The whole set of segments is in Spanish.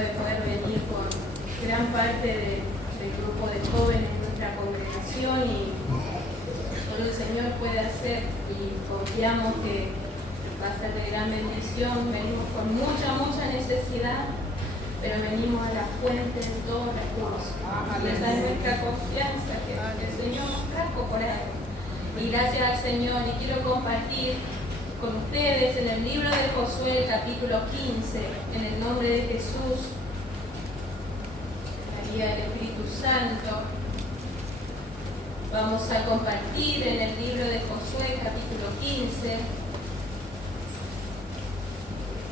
de poder venir con gran parte del grupo de jóvenes de nuestra congregación y solo el Señor puede hacer, y confiamos que va a ser de gran bendición. Venimos con mucha necesidad, pero venimos a la fuente de todos recursos. Esa es nuestra confianza, que el Señor nos trajo por ahí. Y gracias al Señor, y quiero compartir con ustedes en el libro de Josué, capítulo 15, en el nombre de Jesús, María del Espíritu Santo. Vamos a compartir en el libro de Josué, capítulo 15.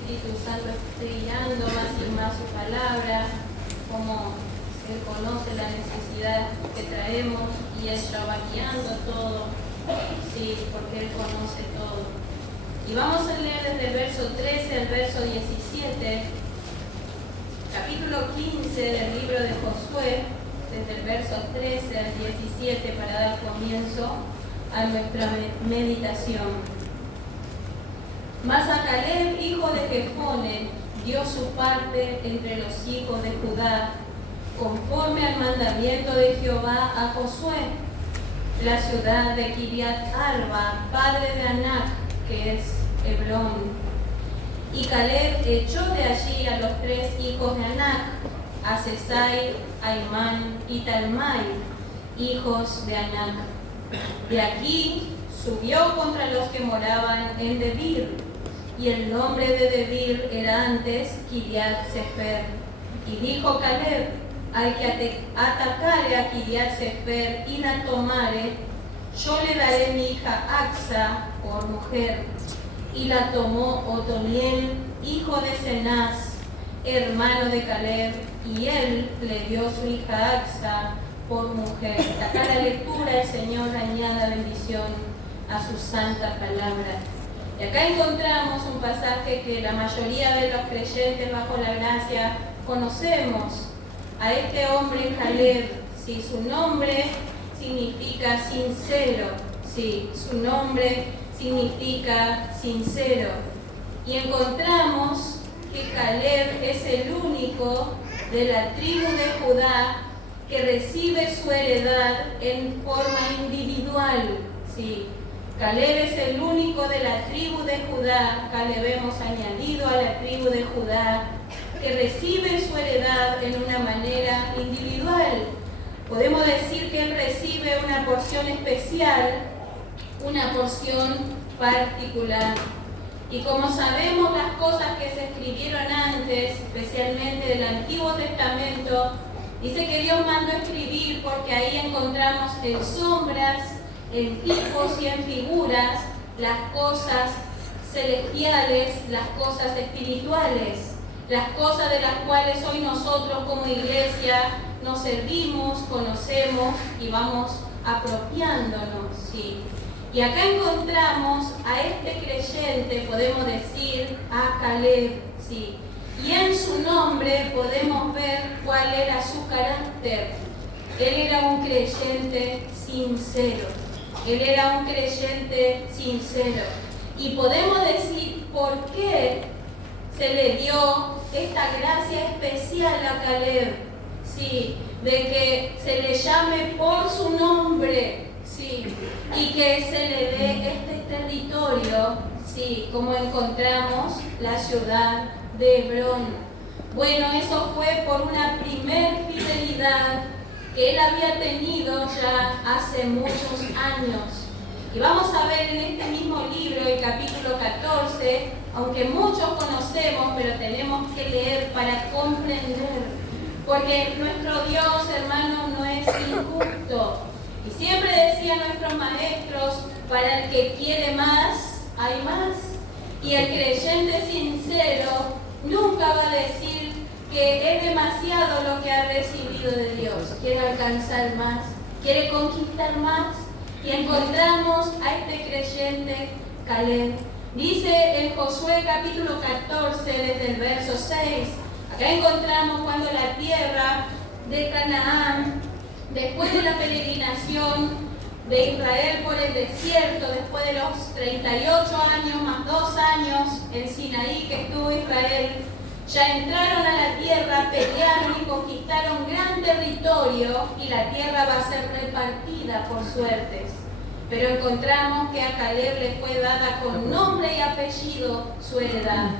El Espíritu Santo esté guiando más y más su palabra, como Él conoce la necesidad que traemos y Él ya va guiando todo, sí, porque Él conoce todo. Y vamos a leer desde el verso 13 al verso 17, capítulo 15 del libro de Josué, desde el verso 13 al 17, para dar comienzo a nuestra meditación. Mas a Caleb, hijo de Jefone, dio su parte entre los hijos de Judá, conforme al mandamiento de Jehová a Josué, la ciudad de Kiriat Arba, padre de Anac, que es Hebrón. Y Caleb echó de allí a los 3 hijos de Anac, a Sesai, Aimán y Talmai, hijos de Anac. De aquí subió contra los que moraban en Debir, y el nombre de Debir era antes Kiriat Sefer. Y dijo Caleb: al que atacare a Kiriat Sefer y la tomare, yo le daré mi hija Axa por mujer. Y la tomó Otoniel, hijo de Cenaz, hermano de Caleb, y él le dio su hija Axa por mujer. Acá la lectura, el Señor añada bendición a su santa palabra. Y acá encontramos un pasaje que la mayoría de los creyentes bajo la gracia conocemos. A este hombre Caleb, sí, su nombre significa sincero, sí, su nombre significa sincero. Y encontramos que Caleb es el único de la tribu de Judá que recibe su heredad en forma individual, sí. Caleb es el único de la tribu de Judá, Caleb hemos añadido a la tribu de Judá, que recibe su heredad en una manera individual. Podemos decir que él recibe una porción especial, una porción particular. Y como sabemos las cosas que se escribieron antes, especialmente del Antiguo Testamento, dice que Dios mandó escribir porque ahí encontramos en sombras, en tipos y en figuras las cosas celestiales, las cosas espirituales, las cosas de las cuales hoy nosotros como iglesia nos servimos, conocemos y vamos apropiándonos, ¿sí? Y acá encontramos a este creyente, podemos decir, a Caleb, ¿sí? Y en su nombre podemos ver cuál era su carácter. Él era un creyente sincero. Él era un creyente sincero. Y podemos decir por qué se le dio esta gracia especial a Caleb, ¿sí? De que se le llame por su nombre, ¿sí? Y que se le dé este territorio, ¿sí? Como encontramos la ciudad de Hebrón. Bueno, eso fue por una primer fidelidad que él había tenido ya hace muchos años. Y vamos a ver en este mismo libro, el capítulo 14, aunque muchos conocemos, pero tenemos que leer para comprender. Porque nuestro Dios, hermano, no es injusto. Y siempre decían nuestros maestros, para el que quiere más, hay más. Y el creyente sincero nunca va a decir que es demasiado lo que ha recibido de Dios. Quiere alcanzar más, quiere conquistar más. Y encontramos a este creyente Caleb. Dice en Josué capítulo 14, desde el verso 6, acá encontramos cuando la tierra de Canaán, después de la peregrinación de Israel por el desierto, después de los 38 años más 2 años en Sinaí que estuvo Israel, ya entraron a la tierra territorio y la tierra va a ser repartida por suertes. Pero encontramos que a Caleb le fue dada con nombre y apellido su heredad.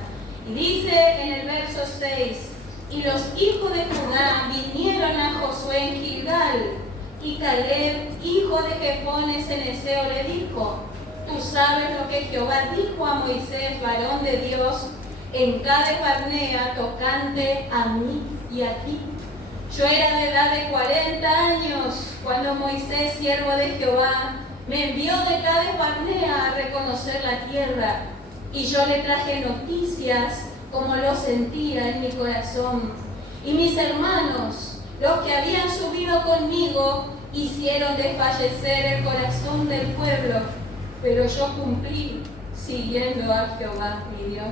Y dice en el verso 6, y los hijos de Judá vinieron a Josué en Gilgal, y Caleb, hijo de Jefone ceneseo, le dijo, tú sabes lo que Jehová dijo a Moisés, varón de Dios, en Cades Barnea, tocante a mí y a ti. Yo era de edad de 40 años cuando Moisés, siervo de Jehová, me envió de Cades Barnea a reconocer la tierra, y yo le traje noticias como lo sentía en mi corazón. Y mis hermanos, los que habían subido conmigo, hicieron desfallecer el corazón del pueblo, pero yo cumplí siguiendo a Jehová mi Dios.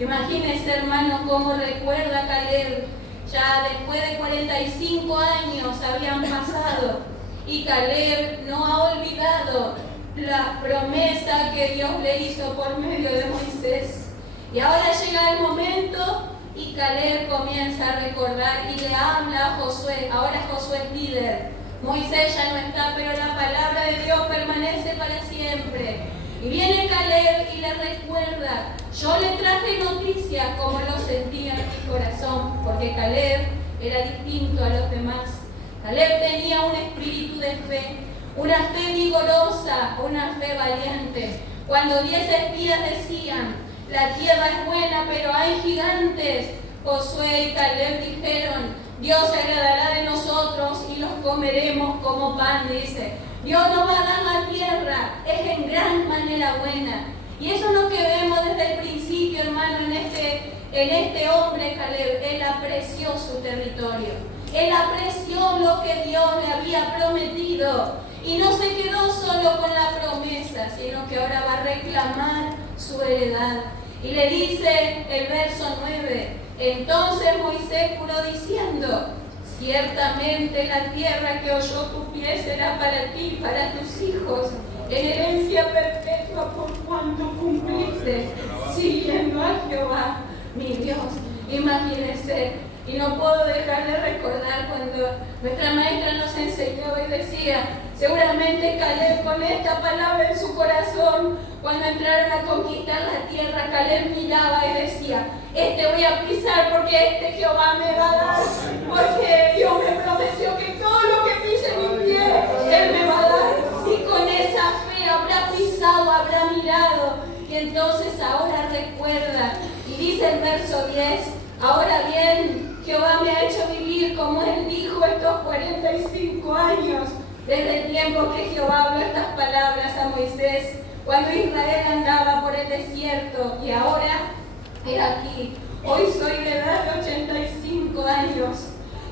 Imagínense, hermanos, cómo recuerda Caleb. Ya después de 45 años habían pasado y Caleb no ha olvidado la promesa que Dios le hizo por medio de Moisés. Y ahora llega el momento y Caleb comienza a recordar y le habla a Josué. Ahora Josué es líder. Moisés ya no está, pero la palabra de Dios permanece para siempre. Y viene Caleb y le recuerda, yo le traje noticias como lo sentía en mi corazón, porque Caleb era distinto a los demás. Caleb tenía un espíritu de fe, una fe vigorosa, una fe valiente. Cuando 10 espías decían, la tierra es buena, pero hay gigantes, Josué y Caleb dijeron, Dios se agradará de nosotros y los comeremos como pan, dice. Dios nos va a dar la tierra, es en gran manera buena. Y eso es lo que vemos desde el principio, hermano, en este hombre Caleb. Él apreció su territorio. Él apreció lo que Dios le había prometido. Y no se quedó solo con la promesa, sino que ahora va a reclamar su heredad. Y le dice el verso 9, entonces Moisés juró diciendo, ciertamente la tierra que oyó tu pie será para ti y para tus hijos, en herencia perpetua por cuanto cumpliste, siguiendo a Jehová, mi Dios. Imagínense, y no puedo dejar de recordar cuando nuestra maestra nos enseñó y decía, seguramente Caleb con esta palabra en su corazón, cuando entraron a conquistar la tierra, Caleb miraba y decía, voy a pisar porque Jehová me va a dar, porque Dios me prometió que todo lo que pise mi pie, Él me va a dar. Y con esa fe habrá pisado, habrá mirado, y entonces ahora recuerda, y dice el verso 10, ahora bien, Jehová me ha hecho vivir como Él dijo estos 45 años, desde el tiempo que Jehová habló estas palabras a Moisés, cuando Israel andaba por el desierto, y ahora, he aquí, hoy soy de edad de 85 años.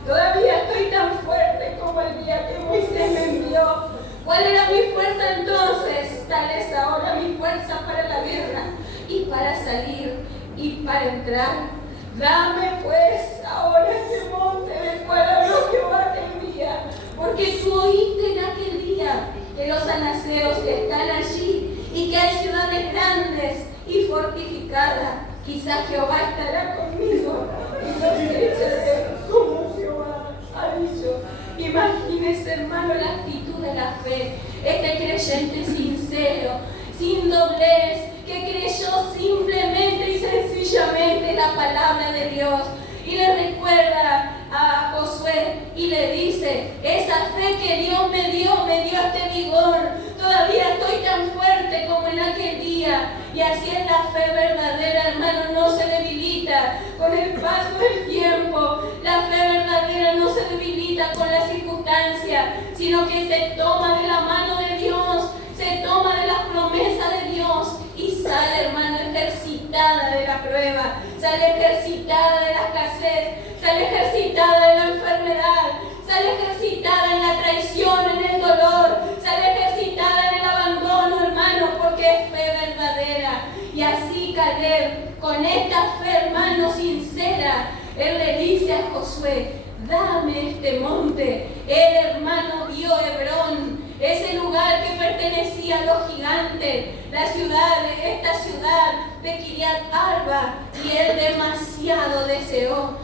Todavía estoy tan fuerte como el día que Moisés me envió. ¿Cuál era mi fuerza entonces? Tal es ahora mi fuerza para la guerra, y para salir, y para entrar. Dame pues ahora este monte del cual habló Jehová aquel día, porque tú oíste en aquel día que los anaseos que están allí y que hay ciudades grandes y fortificadas. Quizás Jehová estará conmigo y los echaré como Jehová ha dicho. Imagínese, hermano, la actitud de la fe. Este creyente sincero, sin doblez, que creyó simplemente y sencillamente la palabra de Dios. Y le recuerda a Josué y le dice, esa fe que Dios me dio este vigor. Todavía estoy tan fuerte como en aquel día. Y así es la fe verdadera, hermano, no se debilita con el paso del tiempo. La fe verdadera no se debilita con las circunstancias, sino que se toma de la mano de Dios, se toma de las promesas de Dios y sale, hermano, ejercitada de la prueba, sale ejercitada de la escasez, sale ejercitada de la enfermedad, sale ejercitada en la traición, en el dolor, sale ejercitada en el abandono, hermano, porque es fe verdadera. Y así Caleb, con esta fe, hermano, sincera, él le dice a Josué, dame este monte. El hermano vio Hebrón, ese lugar que pertenecía a los gigantes, esta ciudad de Kiriat Arba, y él demasiado deseó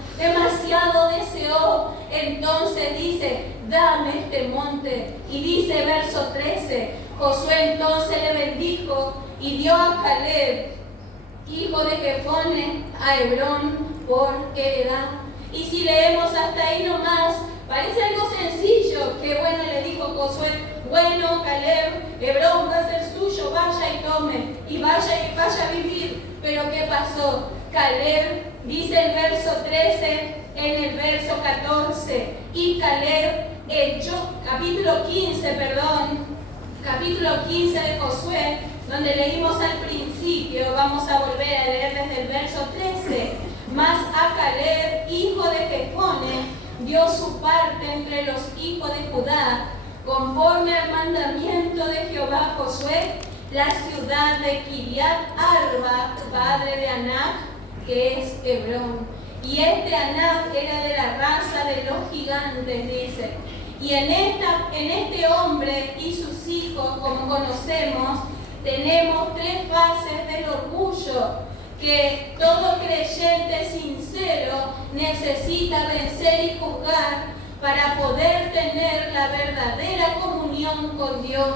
Oh, entonces dice, dame este monte. Y dice verso 13, Josué entonces le bendijo y dio a Caleb, hijo de Jefone, a Hebrón por heredad. Y si leemos hasta ahí nomás, parece algo sencillo, que bueno, le dijo Josué, bueno, Caleb, Hebrón va a ser suyo, vaya y tome, y vaya a vivir. Pero ¿qué pasó? Caleb, dice el verso 13, en el verso 14, y Caleb capítulo 15 de Josué, donde leímos al principio, vamos a volver a leer desde el verso 13. Mas a Caleb, hijo de Jefone, dio su parte entre los hijos de Judá, conforme al mandamiento de Jehová Josué, la ciudad de Kiriat Arba, padre de Anac, que es Hebrón. Y este Anac era de la raza de los gigantes, dice. Y en este hombre y sus hijos, como conocemos, tenemos tres fases del orgullo que todo creyente sincero necesita vencer y juzgar para poder tener la verdadera comunión con Dios,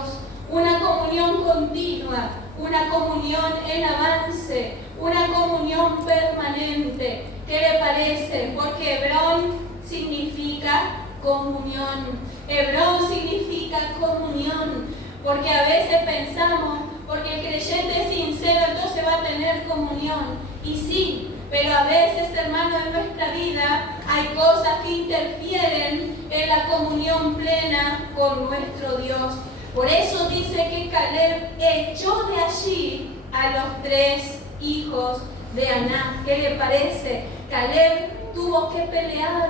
una comunión continua, una comunión en avance, una comunión permanente. ¿Qué le parece? Porque Hebrón significa comunión. Hebrón significa comunión, porque a veces pensamos, porque el creyente es sincero, entonces va a tener comunión. Y sí, pero a veces, hermano, en nuestra vida hay cosas que interfieren en la comunión plena con nuestro Dios. Por eso dice que Caleb echó de allí a los tres hijos de Anac. ¿Qué le parece? Caleb tuvo que pelear,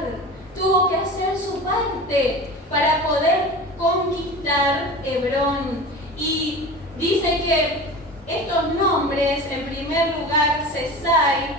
tuvo que hacer su parte para poder conquistar Hebrón. Y dice que estos nombres, en primer lugar, Sesai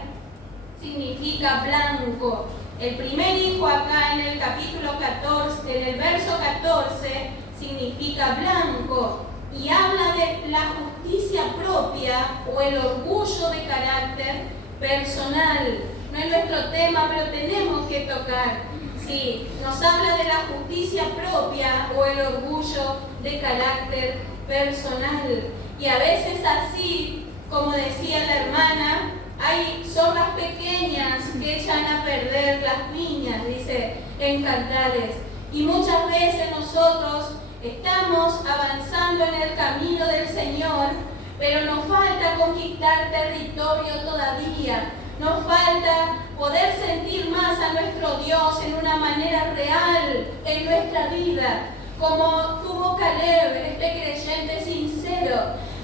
significa blanco. El primer hijo acá en el capítulo 14, en el verso 14, significa blanco y habla de la justicia propia o el orgullo de carácter personal. No es nuestro tema, pero tenemos que tocar. Sí, nos habla de la justicia propia o el orgullo de carácter personal. Y a veces así, como decía la hermana, hay zorras pequeñas que echan a perder las niñas, dice en Cantares. Y muchas veces nosotros estamos avanzando en el camino del Señor, pero nos falta conquistar territorio todavía. Nos falta poder sentir más a nuestro Dios en una manera real en nuestra vida, como tuvo Caleb, este creyente sincero.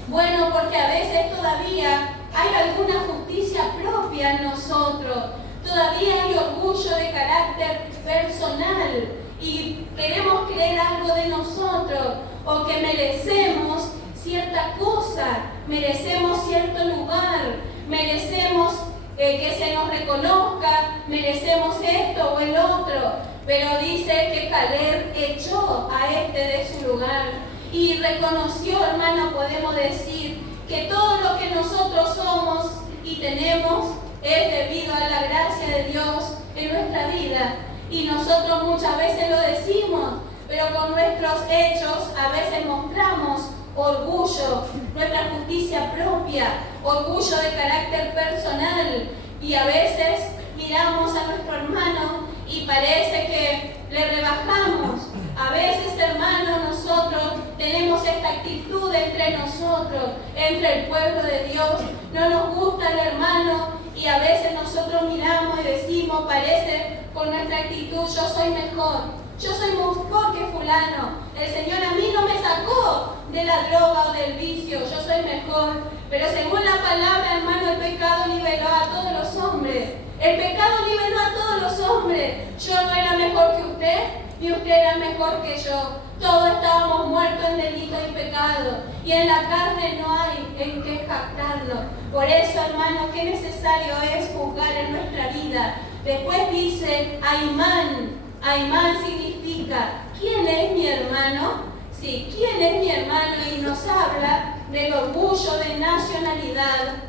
Bueno, porque a veces todavía hay alguna justicia propia en nosotros, todavía hay orgullo de carácter personal y queremos creer algo de nosotros o que merecemos cierta cosa, merecemos cierto lugar, merecemos que se nos reconozca, merecemos esto o el otro. Pero dice que Caleb echó a este de su lugar y reconoció, hermano, podemos decir, que todo lo que nosotros somos y tenemos es debido a la gracia de Dios en nuestra vida. Y nosotros muchas veces lo decimos, pero con nuestros hechos a veces mostramos orgullo, nuestra justicia propia, orgullo de carácter personal. Y a veces miramos a nuestro hermano y parece que le rebajamos. A veces, hermano, nosotros tenemos esta actitud entre nosotros, entre el pueblo de Dios. No nos gusta el hermano y a veces nosotros miramos y decimos, parece con nuestra actitud, yo soy mejor. Yo soy mejor que fulano. El Señor a mí no me sacó de la droga o del vicio. Yo soy mejor. Pero según la palabra, hermano, el pecado niveló a todos los hombres. El pecado niveló a todos los hombres. Yo no era mejor que usted, ni usted era mejor que yo. Todos estábamos muertos en delito y pecado. Y en la carne no hay en qué jactarnos. Por eso, hermano, qué necesario es juzgar en nuestra vida. Después dice, Aimán. Aimán significa, ¿quién es mi hermano? Sí, ¿quién es mi hermano? Y nos habla del orgullo de nacionalidad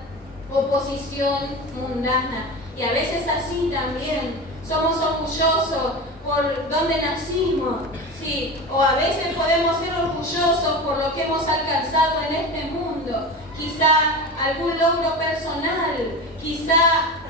o posición mundana. Y a veces así también somos orgullosos por donde nacimos, ¿sí? O a veces podemos ser orgullosos por lo que hemos alcanzado en este mundo. Quizá algún logro personal, quizá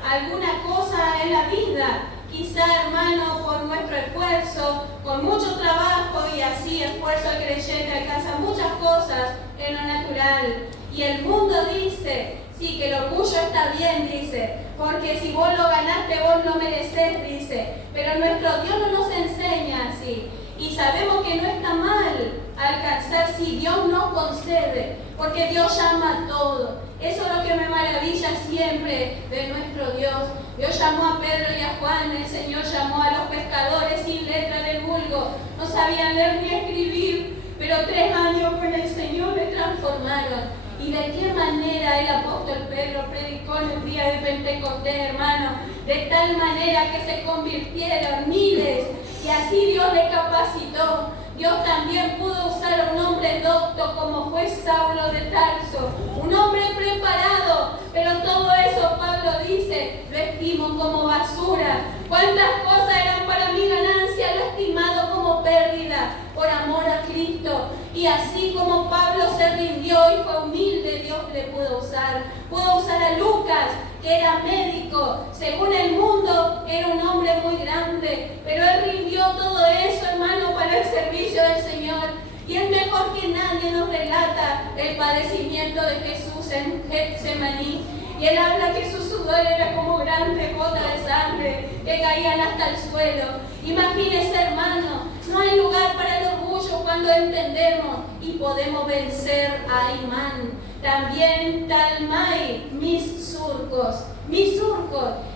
alguna cosa en la vida, quizá, hermano, por nuestro esfuerzo, con mucho trabajo y así esfuerzo al creyente alcanza muchas cosas en lo natural. Y el mundo dice, sí, que el orgullo está bien, dice, porque si vos lo ganaste, vos lo merecés, dice. Pero nuestro Dios no nos enseña así. Y sabemos que no está mal alcanzar si Dios nos concede, porque Dios llama a todo. Eso es lo que me maravilla siempre de nuestro Dios. Dios llamó a Pedro y a Juan, el Señor llamó a los pescadores sin letra del vulgo. No sabían leer ni escribir, pero 3 años con el Señor le transformaron. Y de qué manera el apóstol Pedro predicó en el día de Pentecostés, hermano, de tal manera que se convirtieron miles, y así Dios le capacitó. Dios también pudo usar a un hombre docto como fue Saulo de Tarso, un hombre preparado, pero todo eso, Pablo dice, lo estimo como basura. ¿Cuántas cosas eran para mi ganancia? Lo he estimado como pérdida por amor a Cristo. Y así como Pablo se rindió y fue humilde, Dios le pudo usar. Pudo usar a Lucas, que era médico. Según el mundo, era un hombre muy grande. Pero él rindió todo eso, hermano, para el servicio del Señor. Y él mejor que nadie nos relata el padecimiento de Jesús en Getsemaní. Y él habla que su sudor era como grandes gotas de sangre que caían hasta el suelo. Imagínese, hermano, no hay lugar para el orgullo cuando entendemos y podemos vencer a Imán. También Talmai, mis surcos.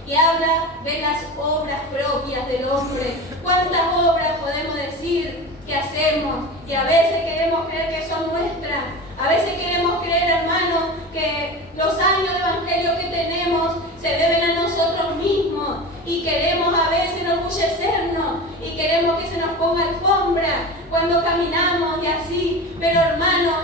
Y habla de las obras propias del hombre. ¿Cuántas obras podemos decir que hacemos? Y a veces queremos creer que son nuestras. A veces queremos creer, hermano, que los años de evangelio que tenemos se deben a nosotros mismos. Y queremos a veces enorgullecernos y queremos que se nos ponga alfombra cuando caminamos y así. Pero hermano,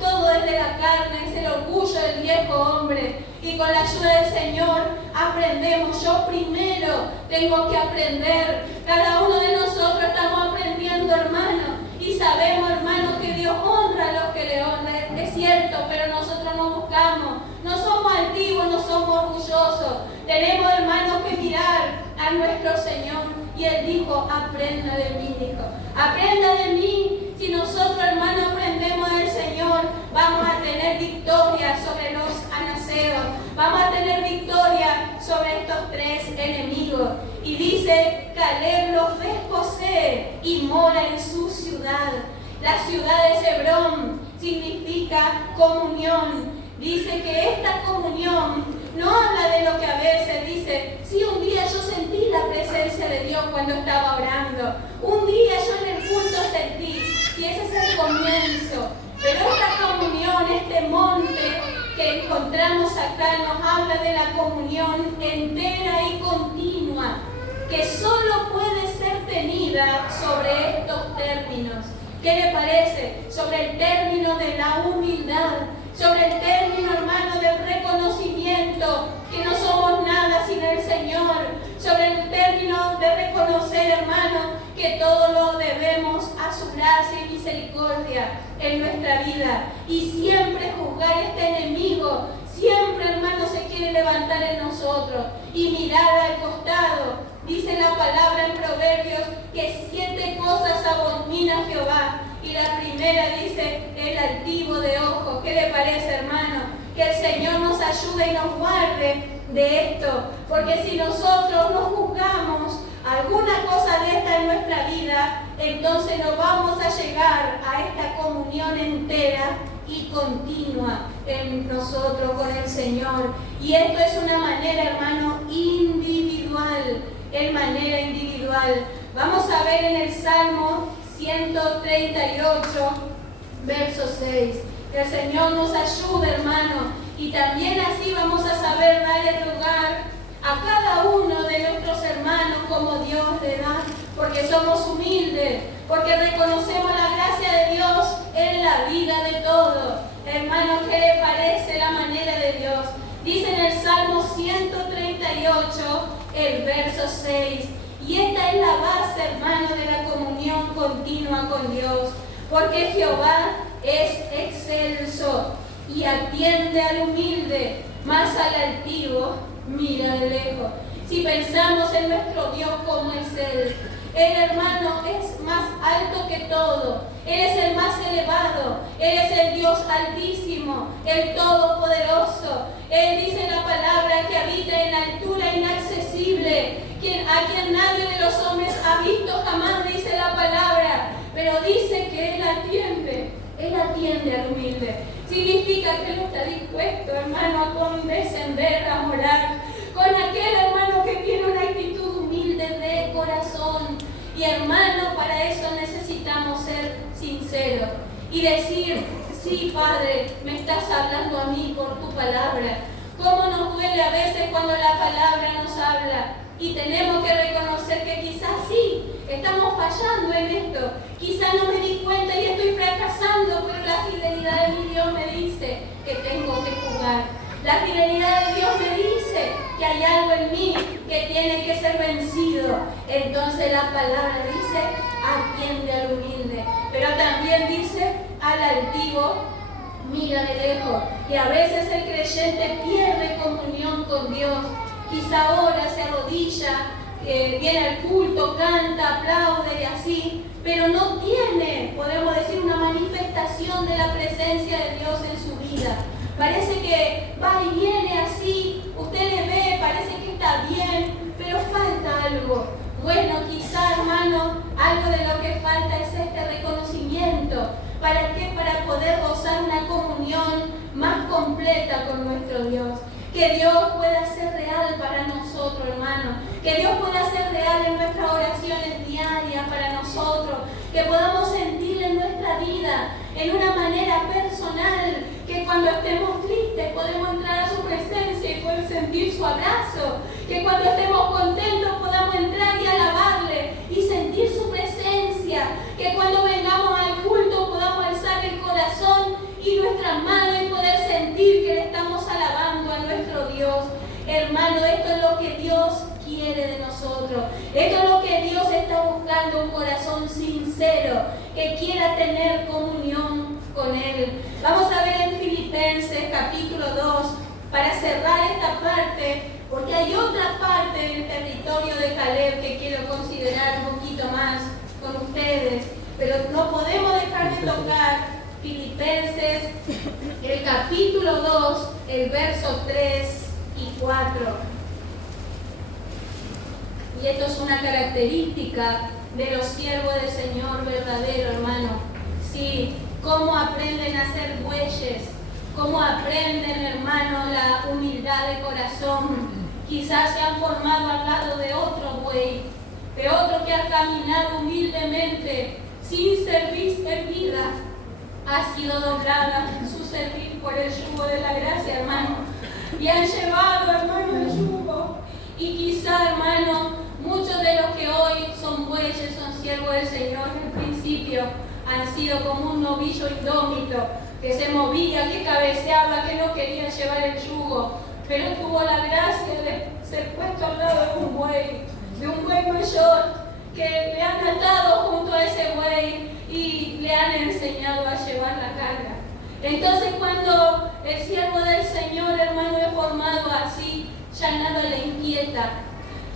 todo es de la carne, es el orgullo del viejo hombre. Y con la ayuda del Señor aprendemos. Yo primero tengo que aprender. Cada uno de nosotros estamos aprendiendo, hermano. Y sabemos, hermano, que Dios honra a los que le honran. Es cierto, pero nosotros no buscamos. No somos altivos, no somos orgullosos. Tenemos, hermano, que mirar a nuestro Señor. Y Él dijo, aprenda de mí, dijo. Aprenda de mí. Si nosotros, hermano, aprendemos del Señor, vamos a tener victoria sobre los anaseos. Vamos a tener victoria sobre estos 3 enemigos. Y dice, Caleb los desposee y mora en su ciudad. La ciudad de Hebrón significa comunión. Dice que esta comunión no habla de lo que a veces dice, sí, un día yo sentí la presencia de Dios cuando estaba orando. Un día yo en el culto sentí, y ese es el comienzo. Pero esta comunión, este monte que encontramos acá, nos habla de la comunión entera y continua, que solo puede ser tenida sobre estos términos. ¿Qué le parece? Sobre el término de la humildad, sobre el término, hermano, del reconocimiento, que no somos nada sin el Señor, sobre el término de reconocer, hermano, que todo lo debemos a su gracia y misericordia en nuestra vida. Y siempre juzgar este enemigo, siempre, hermano, se quiere levantar en nosotros y mirar al costado. Dice la palabra en Proverbios que 7 cosas abomina Jehová. Y la primera dice, el altivo de ojo. ¿Qué le parece, hermano? Que el Señor nos ayude y nos guarde de esto. Porque si nosotros no juzgamos alguna cosa de esta en nuestra vida, entonces no vamos a llegar a esta comunión entera y continua en nosotros con el Señor. Y esto es una manera, hermano, individual. En manera individual. Vamos a ver en el Salmo 138, verso 6. Que el Señor nos ayude, hermano. Y también así vamos a saber dar el lugar a cada uno de nuestros hermanos como Dios le da. Porque somos humildes. Porque reconocemos la gracia de Dios en la vida de todos. Hermano, ¿qué le parece la manera de Dios? Dice en el Salmo 138, el verso 6. Y esta es la base, hermano, de la comunión continua con Dios. Porque Jehová es excelso y atiende al humilde, mas al altivo mira de lejos. Si pensamos en nuestro Dios como es Él, hermano, es más alto que todo. Él es el más elevado. Él es el Dios altísimo, el todopoderoso. Él dice en la palabra que habita en altura inaccesible, a quien nadie de los hombres ha visto jamás, dice la palabra. Pero dice que Él atiende al humilde. Significa que Él está dispuesto, hermano, a condescender, a morar con aquel hermano que tiene una actitud humilde de corazón. Y hermano, para eso necesitamos ser sinceros y decir: sí, Padre, me estás hablando a mí por tu palabra. Cómo nos duele a veces cuando la palabra nos habla, y tenemos que reconocer que quizás sí, estamos fallando en esto. Quizás no me di cuenta y estoy fracasando, pero la fidelidad de mi Dios me dice que tengo que jugar. La fidelidad de Dios me dice que hay algo en mí que tiene que ser vencido. Entonces la palabra dice: atiende al humilde. Pero también dice: al altivo mira de lejos. Y a veces el creyente pierde comunión con Dios. Quizá ora, se arrodilla, viene al culto, canta, aplaude y así, pero no tiene, podemos decir, una manifestación de la presencia de Dios en su vida. Parece que va y viene así, usted le ve, parece que está bien, pero falta algo. Bueno, quizá, hermano, algo de lo que falta es este reconocimiento. ¿Para qué? Para poder gozar una comunión más completa con nuestro Dios. Que Dios pueda ser real para nosotros, hermano. Que Dios pueda ser real en nuestras oraciones diarias para nosotros. Que podamos sentirle en nuestra vida en una manera personal. Que cuando estemos tristes podemos entrar a su presencia y poder sentir su abrazo. Que cuando estemos contentos podamos entrar y alabarle y sentir su presencia. Que cuando vengamos al culto podamos alzar el corazón y nuestras manos y poder sentir que le estamos alabando a nuestro Dios. Hermano, esto es lo que Dios quiere de nosotros. Esto es lo que Dios está buscando, un corazón sincero que quiera tener comunión con Él. Vamos a ver en Filipenses capítulo 2 para cerrar esta parte, porque hay otra parte del territorio de Caleb que quiero considerar un poquito más con ustedes, pero no podemos dejar de tocar Filipenses, el capítulo 2, el verso 3 y 4. Y esto es una característica de los siervos del Señor verdadero, hermano. Sí, cómo aprenden a ser bueyes, cómo aprenden, hermano, la humildad de corazón. Quizás se han formado al lado de otro buey, de otro que ha caminado humildemente, sin servir en vida. Ha sido doblada su servir por el yugo de la gracia, hermano. Y han llevado, hermano, el yugo. Y quizá, hermano, muchos de los que hoy son bueyes, son siervos del Señor, en principio han sido como un novillo indómito, que se movía, que cabeceaba, que no quería llevar el yugo, pero tuvo la gracia de ser puesto al lado de un buey mayor, que le han atado junto a ese buey y le han enseñado a llevar la carga. Entonces, cuando el siervo del Señor, hermano, es formado así, ya nada le inquieta,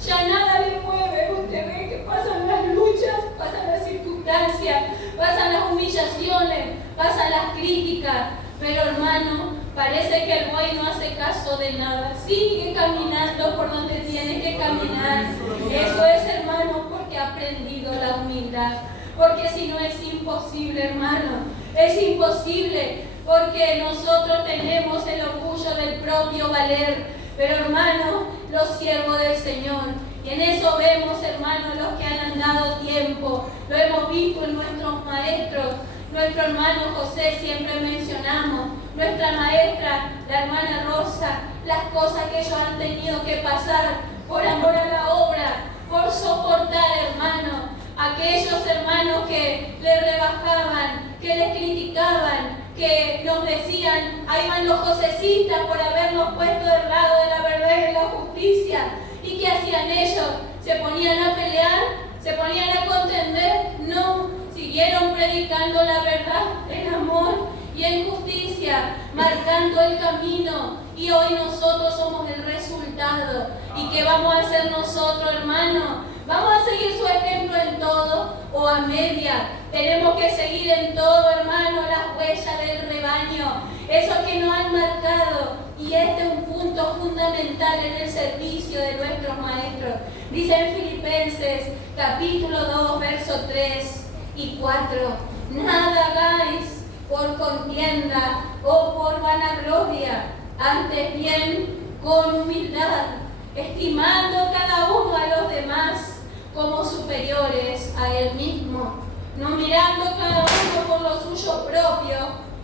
ya nada le mueve. Usted ve que pasan las luchas, pasan las circunstancias, pasan las humillaciones, pasan las críticas, pero, hermano, parece que el buey no hace caso de nada, sigue caminando por donde tiene que caminar. Eso es, hermano, porque ha aprendido la humildad. Porque si no es imposible, hermano, es imposible, porque nosotros tenemos el orgullo del propio valer. Pero, hermano, los siervos del Señor, y en eso vemos, hermano, los que han andado tiempo, lo hemos visto en nuestros maestros. Nuestro hermano José siempre mencionamos, nuestra maestra, la hermana Rosa, las cosas que ellos han tenido que pasar por amor a la obra, por soportar, hermano, aquellos hermanos que le rebajaban, que les criticaban, que nos decían: ahí van los josecistas por habernos puesto del lado de la verdad y de la justicia. ¿Y qué hacían ellos? ¿Se ponían a pelear? ¿Se ponían a contender? No, siguieron predicando la verdad en amor y en justicia, marcando el camino. Y hoy nosotros somos el resultado. ¿Y qué vamos a hacer nosotros, hermanos? ¿Vamos a seguir su ejemplo en todo o a media? Tenemos que seguir en todo, hermano, las huellas del rebaño, eso que nos han marcado. Y este es un punto fundamental en el servicio de nuestros maestros. Dice en Filipenses, capítulo 2, versos 3 y 4, nada hagáis por contienda o por vanagloria, antes bien con humildad, estimando cada uno a los demás como superiores a él mismo, no mirando cada uno por lo suyo propio,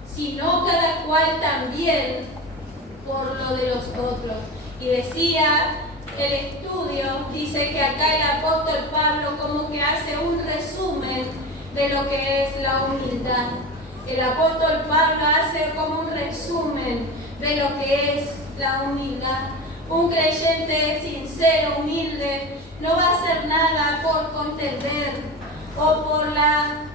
sino cada cual también por lo de los otros. Y decía el estudio, dice que acá el apóstol Pablo como que hace un resumen de lo que es la humildad. El apóstol Pablo hace como un resumen de lo que es la humildad. Un creyente sincero, humilde, no va a hacer nada por contender o por la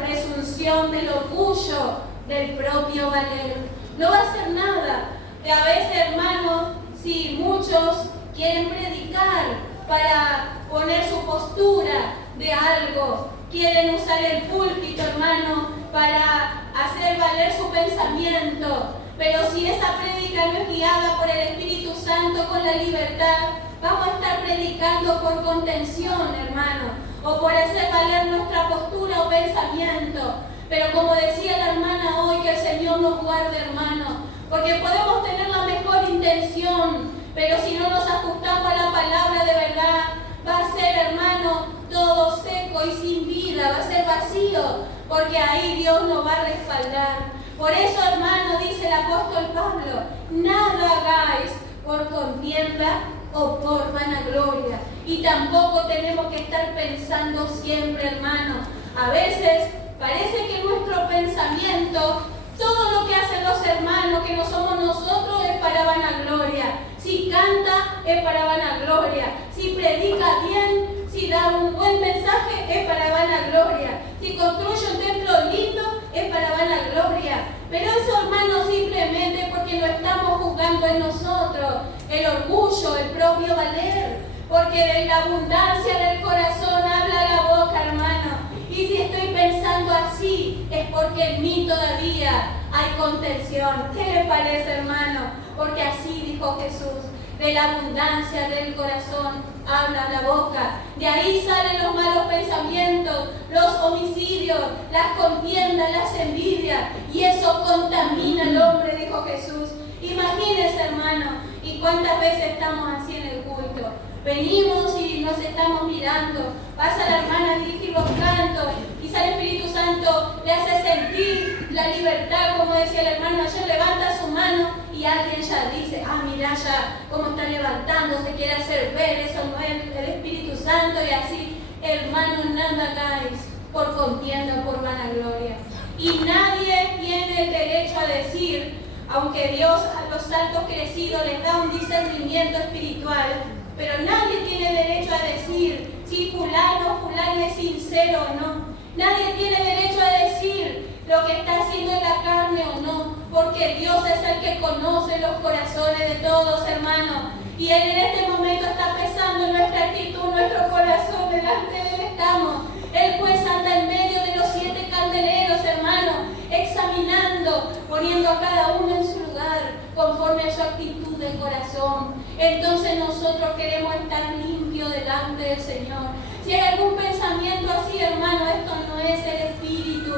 presunción del orgullo del propio valer. No va a hacer nada. A veces, hermanos, si muchos quieren predicar para poner su postura de algo, quieren usar el púlpito, hermano, para hacer valer su pensamiento, pero si esa prédica no es guiada por el Espíritu Santo con la libertad, vamos a estar predicando por contención, hermano, o por hacer valer nuestra postura o pensamiento. Pero como decía la hermana hoy, que el Señor nos guarde, hermano, porque podemos tener la mejor intención, pero si no nos ajustamos a la palabra de verdad, va a ser, hermano, todo seco y sin vida, va a ser vacío, porque ahí Dios nos va a respaldar. Por eso, hermano, dice el apóstol Pablo, nada hagáis por contienda o por vanagloria. Y tampoco tenemos que estar pensando siempre, hermano. A veces parece que nuestro pensamiento, todo lo que hacen los hermanos, que no somos nosotros, es para vanagloria. Si canta, es para vanagloria. Si predica bien, si da un buen mensaje, es para vanagloria. Si construye un templo lindo, es para vanagloria. Pero eso, hermano, simplemente porque lo estamos juzgando en nosotros. El orgullo, el propio valer. Porque de la abundancia del corazón habla la boca, hermano. Y si estoy pensando así, es porque en mí todavía hay contención. ¿Qué le parece, hermano? Porque así dijo Jesús. De la abundancia del corazón habla la boca. De ahí salen los malos pensamientos, los homicidios, las contiendas, las envidias. Y eso contamina al hombre, dijo Jesús. Imagínense, hermano, y cuántas veces estamos así en el culto. Venimos y nos estamos mirando. Pasa la hermana a dirigir los cantos. Quizá el Espíritu Santo le hace sentir la libertad, como decía el hermano ayer, levanta su mano y alguien ya dice, mira ya cómo está levantando, se quiere hacer ver, eso no es el Espíritu Santo. Y así, hermano, nada hagáis por contienda, por vanagloria. Y nadie tiene el derecho a decir, aunque Dios a los santos crecidos les da un discernimiento espiritual, pero nadie tiene derecho a decir si fulano o fulano es sincero o no. Nadie tiene derecho a decir lo que está haciendo en la carne o no, porque Dios es el que conoce los corazones de todos, hermanos. Y Él en este momento está pesando nuestra actitud, nuestro corazón, delante de Él estamos. El juez anda en medio de los 7 candeleros, hermanos, examinando, poniendo a cada uno en su lugar, conforme a su actitud de corazón. Entonces nosotros queremos estar limpios delante del Señor. Si hay algún pensamiento así, hermano, esto no es el Espíritu.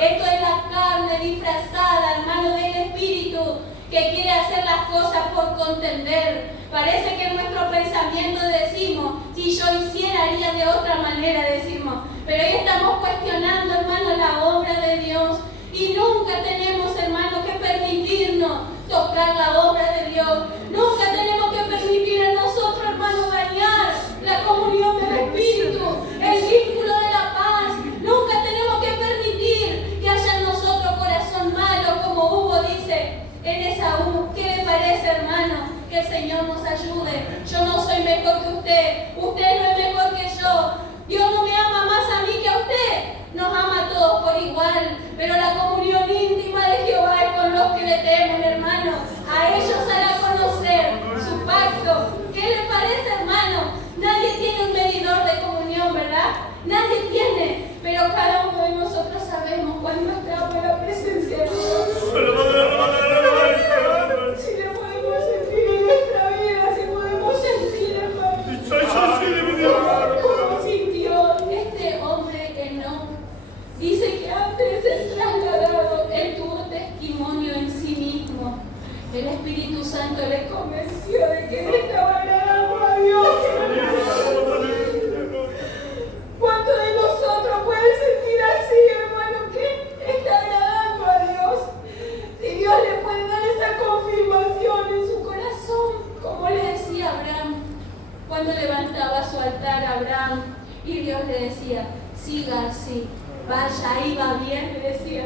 Esto es la carne disfrazada, hermano, del Espíritu, que quiere hacer las cosas por contender. Parece que en nuestro pensamiento decimos, si yo hiciera, haría de otra manera, decimos. Pero hoy estamos cuestionando, hermano, la obra de Dios. Y nunca tenemos, hermano, que permitirnos tocar la obra de Dios. Nunca tenemos que permitir a nosotros, hermano, dañar la comunión del Espíritu, el vínculo de la paz. Nunca tenemos que permitir que haya en nosotros corazón malo, como Hugo dice en Esaú. ¿Qué le parece, hermano? Que el Señor nos ayude. Yo no soy usted. Usted no es mejor que yo. Dios no me ama más a mí que a usted. Nos ama a todos por igual. Pero la comunión íntima de Jehová es con los que le temen, hermano. A ellos hará conocer su pacto. ¿Qué le parece, hermano? Nadie tiene un medidor de comunión, ¿verdad? Nadie tiene. Pero cada uno de nosotros sabemos cuando estamos en la presencia de Dios. Si le podemos sentir en nuestra vida, si podemos sentir, hermano, cómo sintió este hombre Enoc. Dice que antes de ser trasladado, él tuvo testimonio en sí mismo. El Espíritu Santo le convenció de que él estaba agradando a Dios. ¿Cuántos de nosotros pueden sentir así, hermano, que está agradando a Dios? Y Dios le puede dar esa confirmación en su corazón, como le decía Abraham, cuando levantaba su altar a Abraham, y Dios le decía, siga así, vaya, ahí va bien, le decía.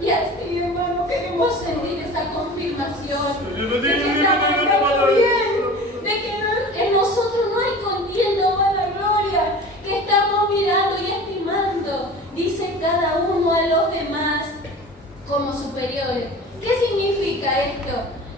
Y así, hermano, queremos sentir esa confirmación de que estamos andando bien, de que en nosotros no hay contienda o vanagloria, que estamos mirando y estimando, dice cada uno a los demás como superiores. ¿Qué significa esto?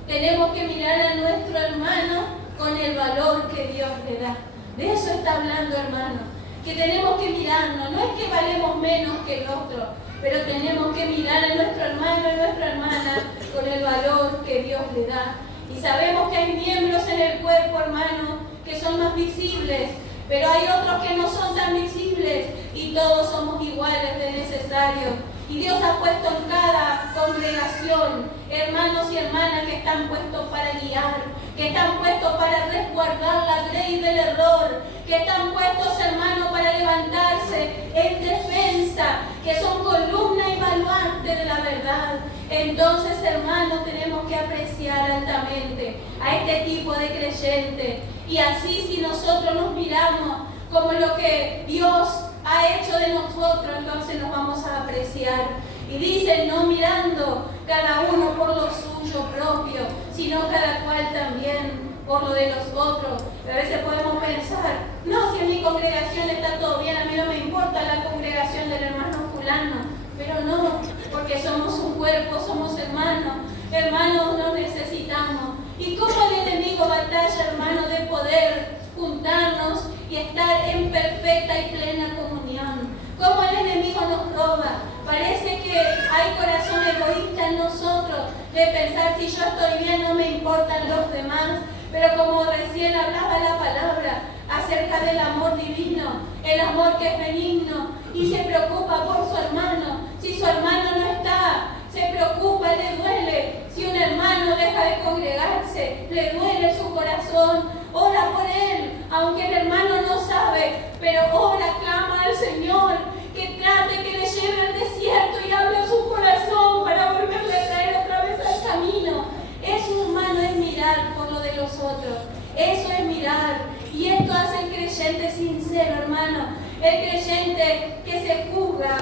Tenemos que mirar a nuestro hermano con el valor que Dios le da. De eso está hablando, hermano, que tenemos que mirarnos, no es que valemos menos que el otro, pero tenemos que mirar a nuestro hermano y nuestra hermana con el valor que Dios le da. Y sabemos que hay miembros en el cuerpo, hermano, que son más visibles, pero hay otros que no son tan visibles y todos somos iguales de necesarios. Y Dios ha puesto en cada congregación hermanos y hermanas que están puestos para guiar, que están puestos para resguardar la ley del error, que están puestos, hermanos, para levantarse en defensa, que son columna y baluarte de la verdad. Entonces, hermanos, tenemos que apreciar altamente a este tipo de creyentes. Y así, si nosotros nos miramos como lo que Dios ha hecho de nosotros, entonces nos vamos a apreciar. Y dice, no mirando cada uno por lo suyo propio, sino cada cual también por lo de los otros. A veces podemos pensar, no, si en mi congregación está todo bien, a mí no me importa la congregación del hermano fulano. Pero no, porque somos un cuerpo, somos hermanos. Hermanos, nos necesitamos. ¿Y cómo el enemigo batalla, hermano, de poder juntarnos y estar en perfecta y plena comunión? ¿Cómo el enemigo nos roba? Parece que hay corazón egoísta en nosotros de pensar, si yo estoy bien no me importan los demás. Pero como recién hablaba la palabra acerca del amor divino, el amor que es benigno y se preocupa por su hermano. Si su hermano no está, se preocupa, le duele. Si un hermano deja de congregarse, le duele su corazón. Ora por él, aunque el hermano no sabe, pero ora, clama al Señor, que trate que le lleve al desierto y hable su corazón para volverle a traer otra vez al camino. Eso, hermano, es mirar por lo de los otros. Eso es mirar. Y esto hace el creyente sincero, hermano. El creyente que se juzga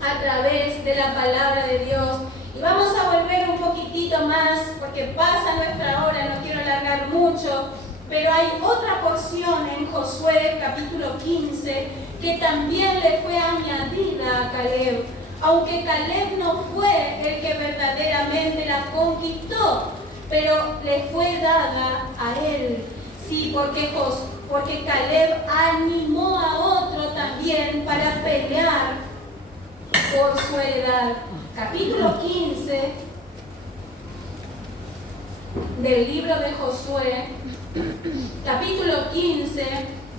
a través de la palabra de Dios. Y vamos a volver un poquitito más, porque pasa nuestra hora, no quiero alargar mucho. Pero hay otra porción en Josué capítulo 15 que también le fue añadida a Caleb. Aunque Caleb no fue el que verdaderamente la conquistó, pero le fue dada a él. Sí, porque Caleb animó a otro también para pelear por su heredad. Capítulo 15 del libro de Josué, capítulo 15,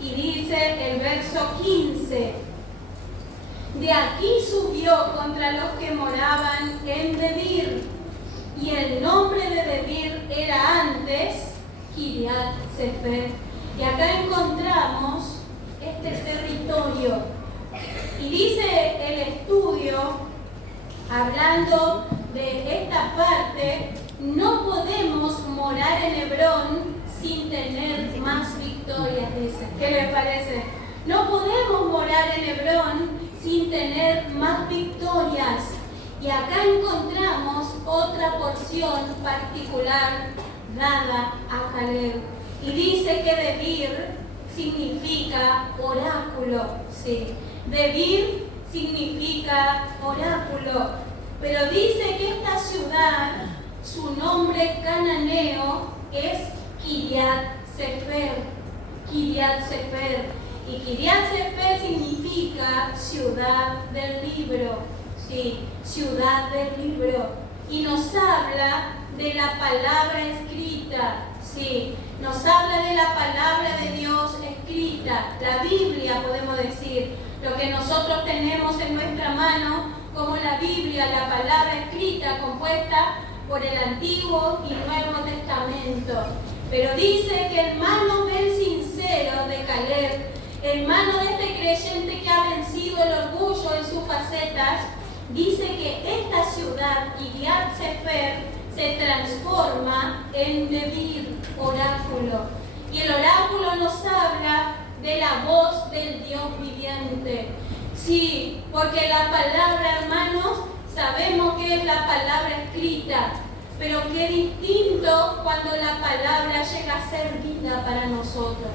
y dice el verso 15: de aquí subió contra los que moraban en Debir, y el nombre de Debir era antes Kiriat Sefer. Y acá encontramos este territorio. Y dice el estudio, hablando de esta parte, no podemos morar en Hebrón sin tener más victorias, dice. ¿Qué les parece? No podemos morar en Hebrón sin tener más victorias. Y acá encontramos otra porción particular dada a Caleb. Y dice que Debir significa oráculo, sí. Debir significa oráculo. Pero dice que esta ciudad, su nombre cananeo es Kiriat Sefer. Kiriat Sefer. Y Kiriat Sefer significa ciudad del libro. Sí, ciudad del libro. Y nos habla de la palabra escrita. Sí, nos habla de la palabra de Dios escrita. La Biblia, podemos decir. Lo que nosotros tenemos en nuestra mano, como la Biblia, la palabra escrita, compuesta por el Antiguo y Nuevo Testamento. Pero dice que en manos del sincero de Caleb, en manos de este creyente que ha vencido el orgullo en sus facetas, dice que esta ciudad, Kiriat Sefer, se transforma en Debir, oráculo. Y el oráculo nos habla de la voz del Dios viviente. Sí, porque la palabra, hermanos, sabemos que es la palabra escrita, pero qué distinto cuando la palabra llega a ser vida para nosotros.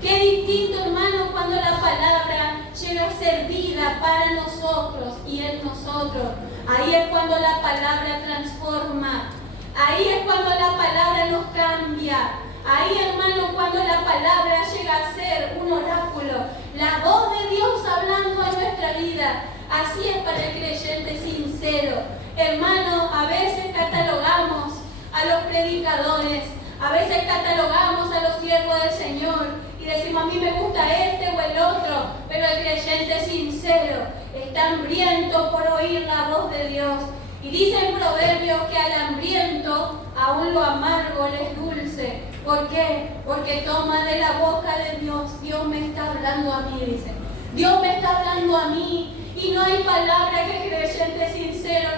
Qué distinto, hermanos, cuando la palabra llega a ser vida para nosotros y en nosotros. Ahí es cuando la palabra transforma. Ahí es cuando la palabra nos cambia. Ahí, hermano, cuando la palabra llega a ser un oráculo, la voz de Dios hablando a nuestra vida. Así es para el creyente sincero. Hermano, a veces catalogamos a los predicadores, a veces catalogamos a los siervos del Señor y decimos, a mí me gusta este o el otro, pero el creyente sincero está hambriento por oír la voz de Dios. Y dice en Proverbios que al hambriento aún lo amargo le es dulce. ¿Por qué? Porque toma de la boca de Dios. Dios me está hablando a mí, dice. Dios me está hablando a mí. Y no hay palabra que el creyente sincero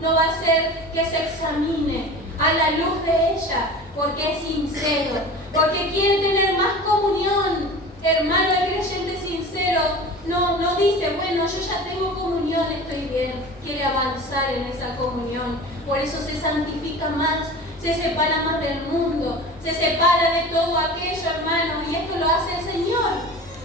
no va a hacer que se examine a la luz de ella. Porque es sincero. Porque quiere tener más comunión. Hermano, el creyente sincero no dice, bueno, yo ya tengo comunión, estoy bien. Quiere avanzar en esa comunión. Por eso se santifica más. Se separa más del mundo, se separa de todo aquello, hermano, y esto lo hace el Señor.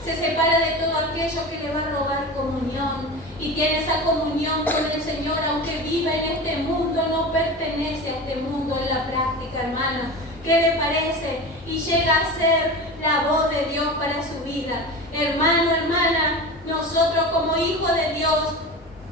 Se separa de todo aquello que le va a robar comunión y tiene esa comunión con el Señor, aunque vive en este mundo, no pertenece a este mundo en la práctica, hermano. ¿Qué le parece? Y llega a ser la voz de Dios para su vida. Hermano, hermana, nosotros como hijos de Dios,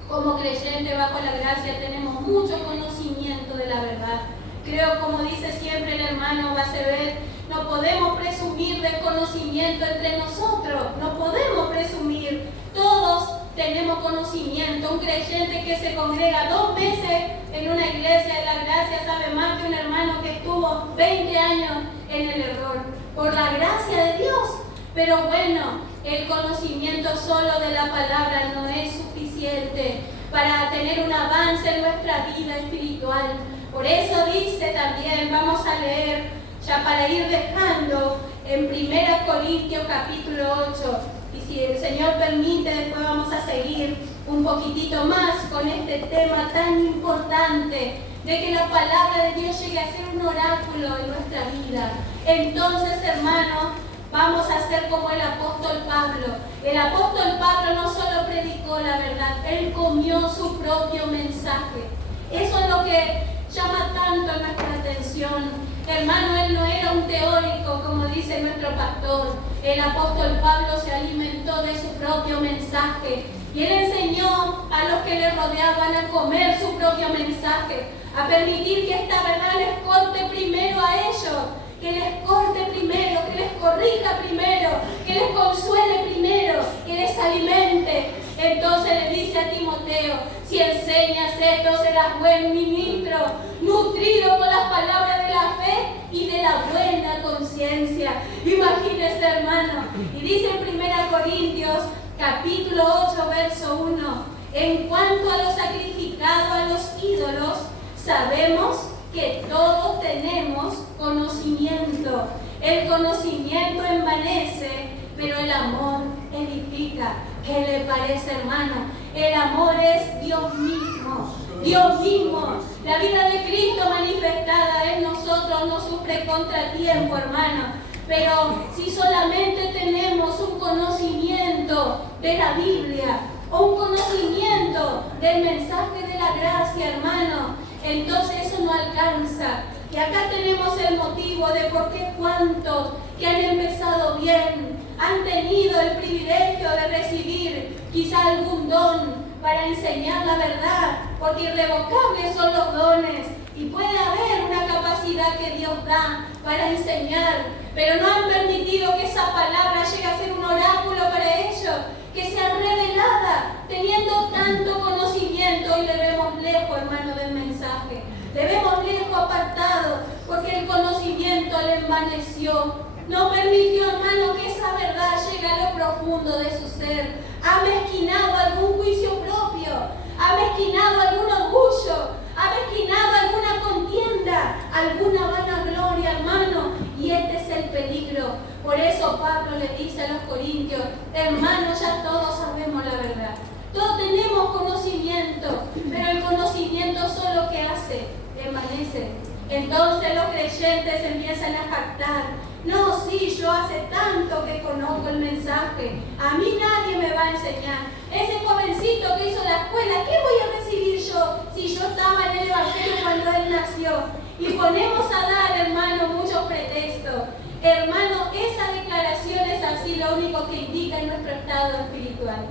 como creyentes bajo la gracia, tenemos mucho conocimiento de la verdad. Creo, como dice siempre el hermano Bacevet, no podemos presumir de conocimiento entre nosotros, no podemos presumir. Todos tenemos conocimiento. Un creyente que se congrega 2 meses en una iglesia de la gracia sabe más que un hermano que estuvo 20 años en el error, por la gracia de Dios. Pero bueno, el conocimiento solo de la palabra no es suficiente para tener un avance en nuestra vida espiritual. Por eso dice también, vamos a leer, ya para ir dejando, en 1 Corintios capítulo 8. Y si el Señor permite, después vamos a seguir un poquitito más con este tema tan importante, de que la palabra de Dios llegue a ser un oráculo en nuestra vida. Entonces, hermanos, vamos a ser como el apóstol Pablo. El apóstol Pablo no solo predicó la verdad, él comió su propio mensaje. Eso es lo que llama tanto nuestra atención. Hermano, él no era un teórico, como dice nuestro pastor. El apóstol Pablo se alimentó de su propio mensaje. Y él enseñó a los que le rodeaban a comer su propio mensaje, a permitir que esta verdad les corte primero a ellos, que les corte primero, que les corrija primero, que les consuele primero, que les alimente. Entonces le dice a Timoteo, si enseñas esto serás buen ministro, nutrido con las palabras de la fe y de la buena conciencia. Imagínese, hermano. Y dice en 1 Corintios capítulo 8, verso 1, en cuanto a lo sacrificado a los ídolos, sabemos que todos tenemos conocimiento. El conocimiento envanece, pero el amor edifica. ¿Qué le parece, hermano? El amor es Dios mismo. Dios mismo. La vida de Cristo manifestada en nosotros no sufre contratiempo, hermano. Pero si solamente tenemos un conocimiento de la Biblia o un conocimiento del mensaje de la gracia, hermano, entonces eso no alcanza. Y acá tenemos el motivo de por qué cuantos que han empezado bien han tenido el privilegio de recibir quizá algún don para enseñar la verdad, porque irrevocables son los dones y puede haber una capacidad que Dios da para enseñar, pero no han permitido que esa palabra llegue a ser un oráculo para ellos, que sea revelada, teniendo tanto conocimiento, y le vemos lejos, hermano, del mensaje. Le vemos lejos, apartado, porque el conocimiento le envaneció. No permitió, hermano, que esa verdad llegue a lo profundo de su ser. Ha mezquinado algún juicio propio, ha mezquinado algún orgullo, ha mezquinado alguna contienda, alguna vanagloria, hermano. Y este es el peligro. Por eso Pablo le dice a los corintios: hermanos, ya todos sabemos la verdad. Todos tenemos conocimiento, pero el conocimiento solo que hace, permanece. Entonces los creyentes empiezan a jactar: no, sí, yo hace tanto que conozco el mensaje, a mí nadie me va a enseñar. Ese jovencito que hizo la escuela, ¿qué voy a recibir yo si yo estaba en el Evangelio cuando él nació? Y ponemos a dar, hermano, muchos pretextos. Hermano, esa declaración es así, lo único que indica en nuestro estado espiritual.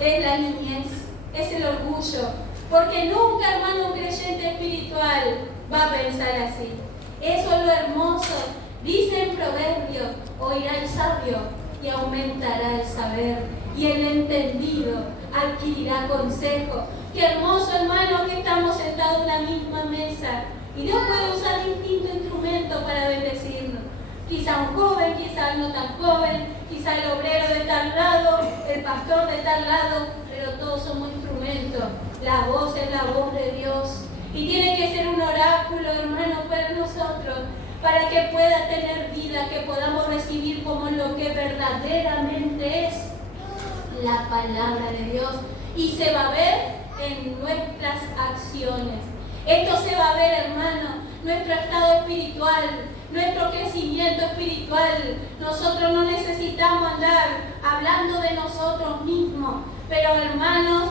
Es la niñez, es el orgullo, porque nunca, hermano, un creyente espiritual va a pensar así. Eso es lo hermoso. Dice en Proverbios: oirá el sabio y aumentará el saber, y el entendido adquirirá consejo. Qué hermoso, hermano, que estamos sentados en la misma mesa y Dios puede usar distintos instrumentos para bendecirnos. Quizá un joven, quizá no tan joven, quizá el obrero de tal lado, el pastor de tal lado, pero todos somos instrumentos. La voz es la voz de Dios y tiene que ser un oráculo, hermano, para nosotros, para que pueda tener vida, que podamos recibir como lo que verdaderamente es la palabra de Dios, y se va a ver en nuestras acciones. Esto se va a ver, hermano, nuestro estado espiritual, nuestro crecimiento espiritual. Nosotros no necesitamos andar hablando de nosotros mismos, pero, hermanos,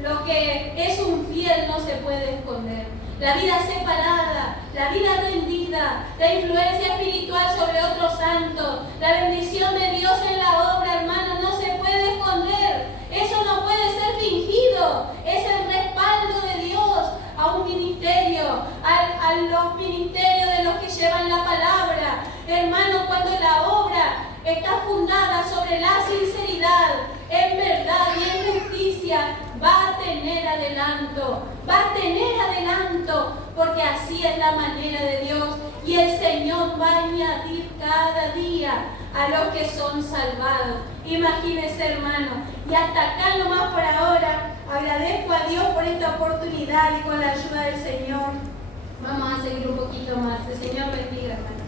lo que es un fiel no se puede esconder. La vida separada, la vida rendida, la influencia espiritual sobre otros santos, la bendición de Dios en la obra, hermano, no se puede esconder. Eso no puede ser fingido. Es el respaldo de Dios a un ministerio, a los ministerios de los que llevan la palabra. Hermano, cuando la obra está fundada sobre la sinceridad, en verdad y en justicia, va a tener adelanto, porque así es la manera de Dios, y el Señor va a añadir cada día a los que son salvados. Imagínense, hermano, y hasta acá nomás por ahora. Agradezco a Dios por esta oportunidad y con la ayuda del Señor vamos a seguir un poquito más. El Señor bendiga, hermano.